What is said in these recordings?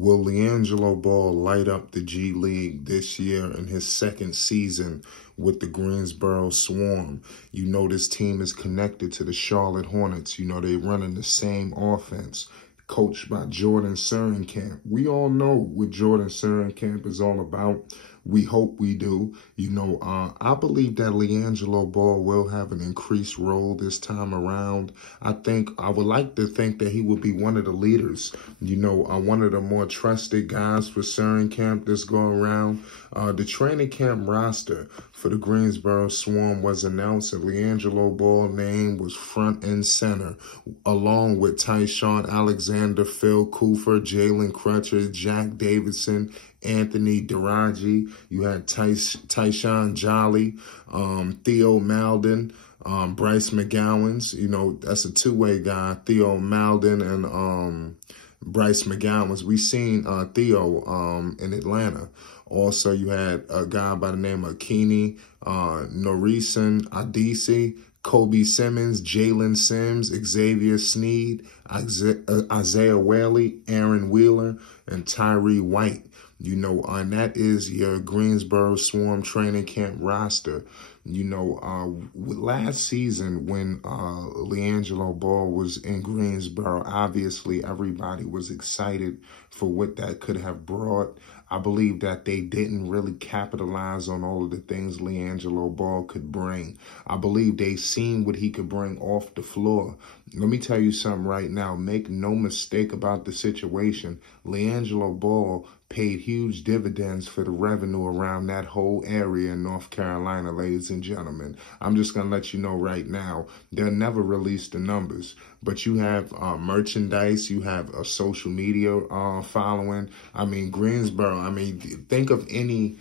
Will Liangelo Ball light up the G League this year in his second season with the Greensboro Swarm? You know, this team is connected to the Charlotte Hornets. You know, they running the same offense, coached by Jordan Surinkamp. We all know what Jordan Surinkamp is all about. We hope we do. You know, I believe that Liangelo Ball will have an increased role this time around. I would like to think that he would be one of the leaders, you know, one of the more trusted guys for Surinkamp this go around. The training camp roster for the Greensboro Swarm was announced, and Liangelo Ball's name was front and center, along with Tyshawn Alexander, Phil Cooper, Jalen Crutcher, Jack Davidson, Anthony Diraji. You had Tyshawn Jolly, Theo Malden, Bryce McGowan's. You know, that's a two-way guy, Theo Malden and Bryce McGowan's. We seen Theo in Atlanta. Also, you had a guy by the name of Keeney, Norison Adisi, Kobe Simmons, Jalen Sims, Xavier Sneed, Isaiah Whaley, Aaron Wheeler, and Tyree White. You know, and that is your Greensboro Swarm training camp roster. You know, last season when Liangelo Ball was in Greensboro, obviously everybody was excited for what that could have brought. I believe that they didn't really capitalize on all of the things Liangelo Ball could bring. I believe they seen what he could bring off the floor. Let me tell you something right now. Make no mistake about the situation. Liangelo Ball paid huge dividends for the revenue around that whole area in North Carolina, ladies and gentlemen. I'm just going to let you know right now, they'll never release the numbers. But you have merchandise, you have a social media following. I mean, Greensboro, I mean, think of any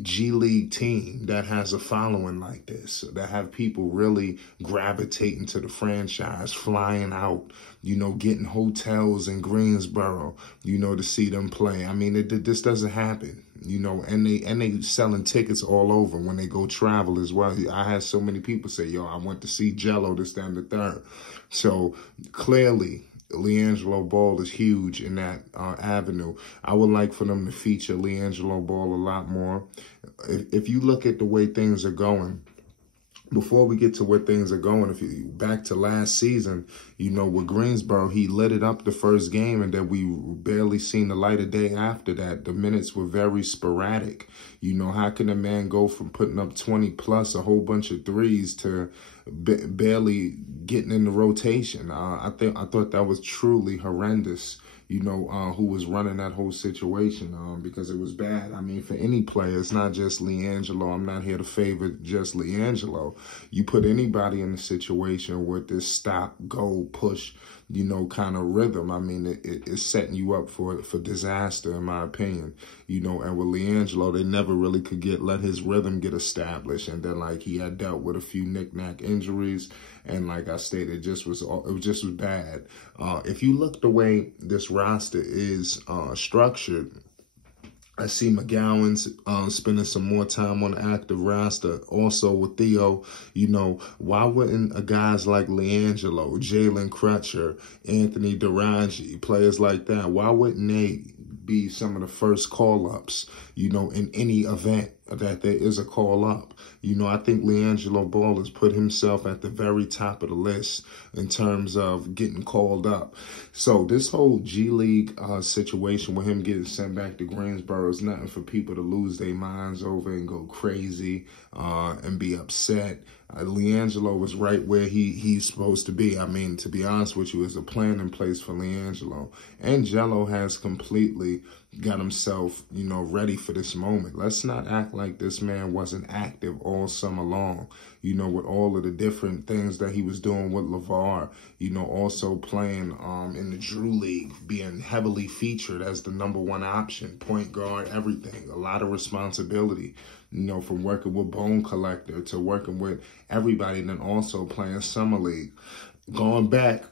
G League team that has a following like this, that have people really gravitating to the franchise, flying out, you know, getting hotels in Greensboro, you know, to see them play. I mean, this doesn't happen, you know, and they selling tickets all over when they go travel as well. I had so many people say, yo, I went to see Jello, this, that, and the third. So clearly, Liangelo Ball is huge in that avenue. I would like for them to feature Liangelo Ball a lot more. If you look at the way things are going, before we get to where things are going, if you back to last season, you know, with Greensboro, he lit it up the first game, and then we barely seen the light of day after that. The minutes were very sporadic. You know, how can a man go from putting up 20 plus, a whole bunch of threes, to barely getting in the rotation? I thought that was truly horrendous. You know, who was running that whole situation, because it was bad. I mean, for any player, it's not just Liangelo. I'm not here to favor just Liangelo. You put anybody in a situation with this stop, go, push, you know, kind of rhythm, I mean, it's setting you up for disaster, in my opinion. You know, and with Liangelo, they never really could let his rhythm get established. And then, like, he had dealt with a few knick-knack injuries. And like I stated, it just was bad. If you look the way this roster is structured, I see McGowan's spending some more time on the active roster. Also with Theo, you know, why wouldn't guys like Liangelo, Jalen Crutcher, Anthony Diraji, players like that, why wouldn't they be some of the first call-ups, you know, in any event that there is a call-up? You know, I think Liangelo Ball has put himself at the very top of the list in terms of getting called up. So this whole G League situation with him getting sent back to Greensboro is nothing for people to lose their minds over and go crazy and be upset. Liangelo was right where he's supposed to be. I mean, to be honest with you, there's a plan in place for Liangelo. And Jello has completely got himself, you know, ready for this moment. Let's not act like this man wasn't active all summer long, you know, with all of the different things that he was doing with LeVar, you know, also playing in the Drew League, being heavily featured as the #1 option, point guard, everything. A lot of responsibility, you know, from working with Bone Collector to working with everybody, and then also playing Summer League. Going back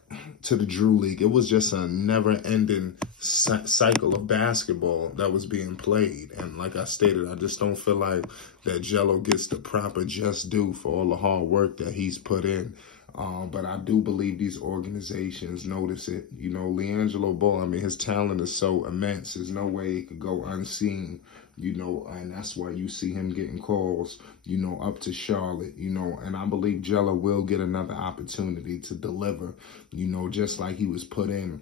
to the Drew League, it was just a never-ending cycle of basketball that was being played. And like I stated, I just don't feel like that Jello gets the proper just due for all the hard work that he's put in. But I do believe these organizations notice it. You know, Liangelo Ball, I mean, his talent is so immense. There's no way it could go unseen, you know, and that's why you see him getting calls, you know, up to Charlotte, you know, and I believe Jello will get another opportunity to deliver, you know, just like he was put in.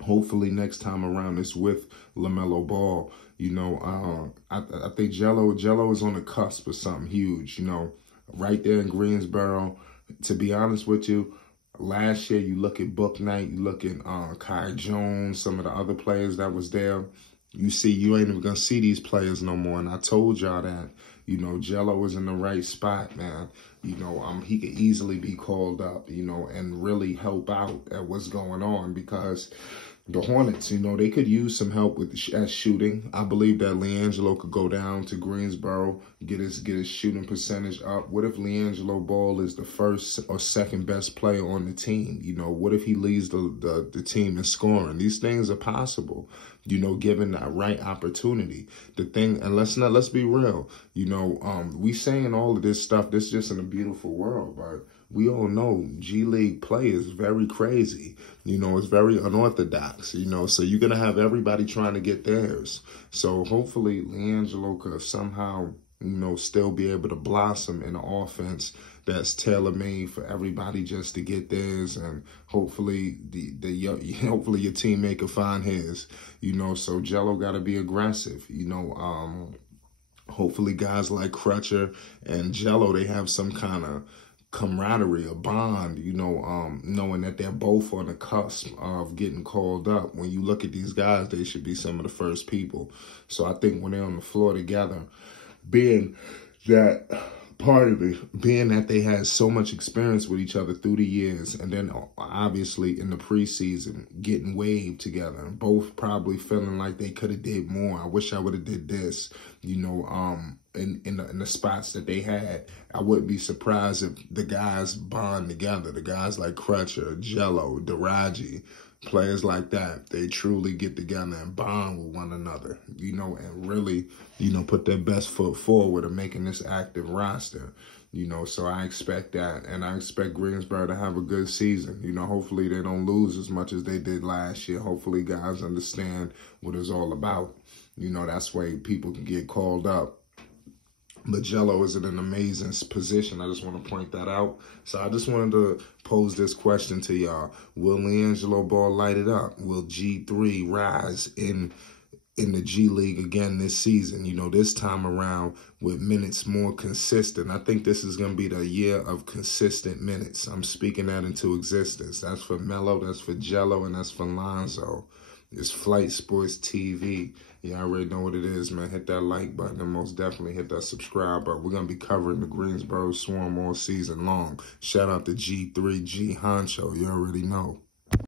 Hopefully next time around it's with LaMelo Ball. You know, I think Jello is on the cusp of something huge, you know, right there in Greensboro. To be honest with you, last year you look at Book Knight, you look at Kai Jones, some of the other players that was there. You see, you ain't even going to see these players no more. And I told y'all that, you know, Jello is in the right spot, man. You know, he could easily be called up, you know, and really help out at what's going on, because the Hornets, you know, they could use some help with shooting. I believe that Liangelo could go down to Greensboro, get his shooting percentage up. What if Liangelo Ball is the first or second best player on the team? You know, what if he leads the team in scoring? These things are possible, you know, given that right opportunity. The thing, and let's be real, you know, we saying all of this stuff, this is just in a beautiful world, but we all know G League play is very crazy. You know, it's very unorthodox, you know, so you're going to have everybody trying to get theirs. So hopefully Liangelo could somehow, you know, still be able to blossom in an offense that's tailor-made for everybody just to get theirs, and hopefully hopefully your teammate can find his, you know. So Jello got to be aggressive, you know. Hopefully guys like Crutcher and Jello, they have some kind of camaraderie, a bond, you know, knowing that they're both on the cusp of getting called up. When you look at these guys, they should be some of the first people. So I think when they're on the floor together, being that being that they had so much experience with each other through the years, and then obviously in the preseason getting waived together, and both probably feeling like they could have did more. I wish I would have did this, you know, in the spots that they had. I wouldn't be surprised if the guys bond together. The guys like Crutcher, Jello, Daraji, players like that, they truly get together and bond with one another, you know, and really, you know, put their best foot forward in making this active roster, you know. So I expect that, and I expect Greensboro to have a good season. You know, hopefully they don't lose as much as they did last year. Hopefully guys understand what it's all about. You know, that's why people can get called up. But Jello is in an amazing position. I just want to point that out. So I just wanted to pose this question to y'all. Will Liangelo Ball light it up? Will G3 rise in the G League again this season? You know, this time around with minutes more consistent. I think this is going to be the year of consistent minutes. I'm speaking that into existence. That's for Melo, that's for Jello, and that's for Lonzo. It's Flight Sports TV. You already know what it is, man. Hit that like button and most definitely hit that subscribe button. We're going to be covering the Greensboro Swarm all season long. Shout out to G3, G Honcho. You already know.